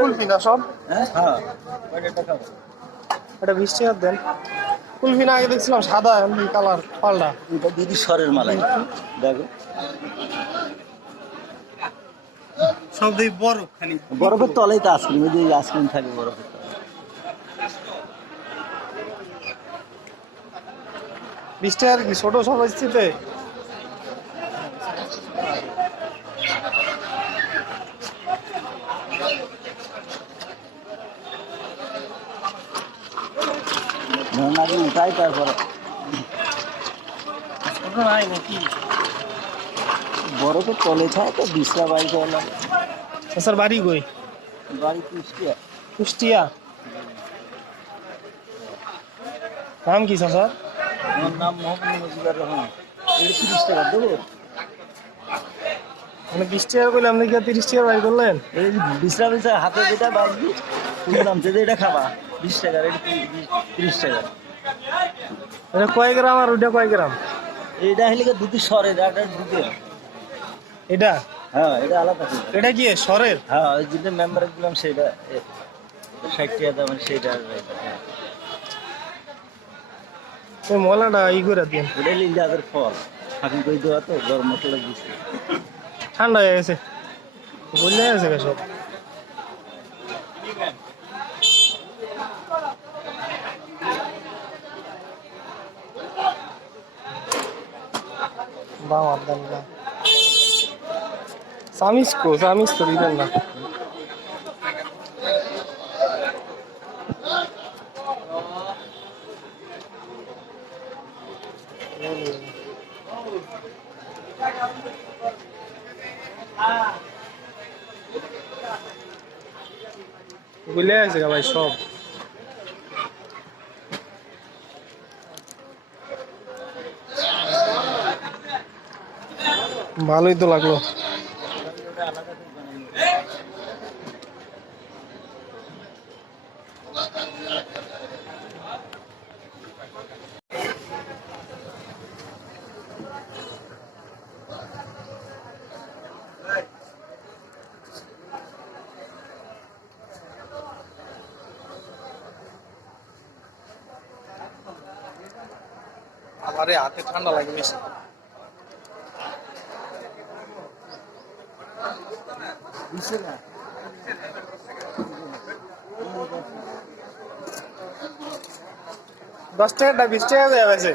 কুলফি না সব? কয়টা টাকা এটা বিশ টাকার দেন। কুলফি না আগে দেখছিলাম সাদা এমনি কালার পাল্টা। এটা দিদি স্বরের মালাই। দেখো। সব দিই বড় খালি। বরফের তলেই তো আইসক্রিম ওই যে আইসক্রিম থাকে বরফের তলে। বিশ টাকার কি ছোট সব স্থিতে আগে উঠাই তারপরে নাকি বরফের তলে থাকে তো বিশ্রা বাড়ি চলে স্যার বাড়ি কই? বাড়ি কুষ্টিয়া। কুষ্টিয়া? নাম কি স্যার? আমার নাম মোহাম্মদ মুজিবুর রহমান। এটা তিরিশ টাকা দেবো? মানে বিশ টাকা করলে আপনি কি তিরিশ টাকা বাড়ি করলেন? এই বিশ্রা বিশ্রা হাতে যেটা বাড়বি শুনলাম যে এটা খাবা। বিশ টাকা এটা তিরিশ টাকা। এটা কয় গ্রাম আর ওইটা কয় গ্রাম? এইটা হলে দুটি স্বরের একটা দুটো। এটা? হ্যাঁ এটা আলাদা। এটা কি সরের? হ্যাঁ ওই যেটা মেম্বার দিলাম সেটা ষাট টাকা দাম সেটা আর হ্যাঁ। ওই মলাটা ই করে দিন। এটা হলে ফল। এখন কই দেওয়া তো গরম মশলা দিচ্ছে ঠান্ডা হয়ে গেছে। বললে গেছে সব। বাম আদান না। সামিস কো সামিস তো দিবেন না। বুঝলে গেছে ভালোই তো লাগল। আমারে হাতে ঠান্ডা লাগে বেশি। দশ টাকাটা বিশ টাকা দেওয়া গেছে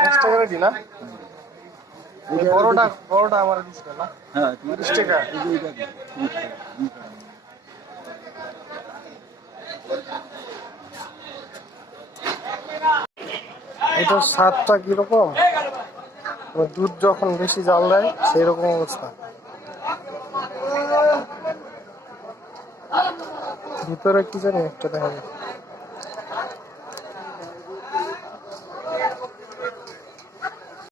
দশ টাকা দি না বড়টা বড়টা আমার দিচ্ছে না হ্যাঁ তিরিশ টাকা এই যে এইটা তিরিশ টাকা। এটার স্বাদটা কীরকম? দুধ যখন বেশি জাল দেয় সেই রকম অবস্থা। ভিতরে কি জানি একটা দেখা যায়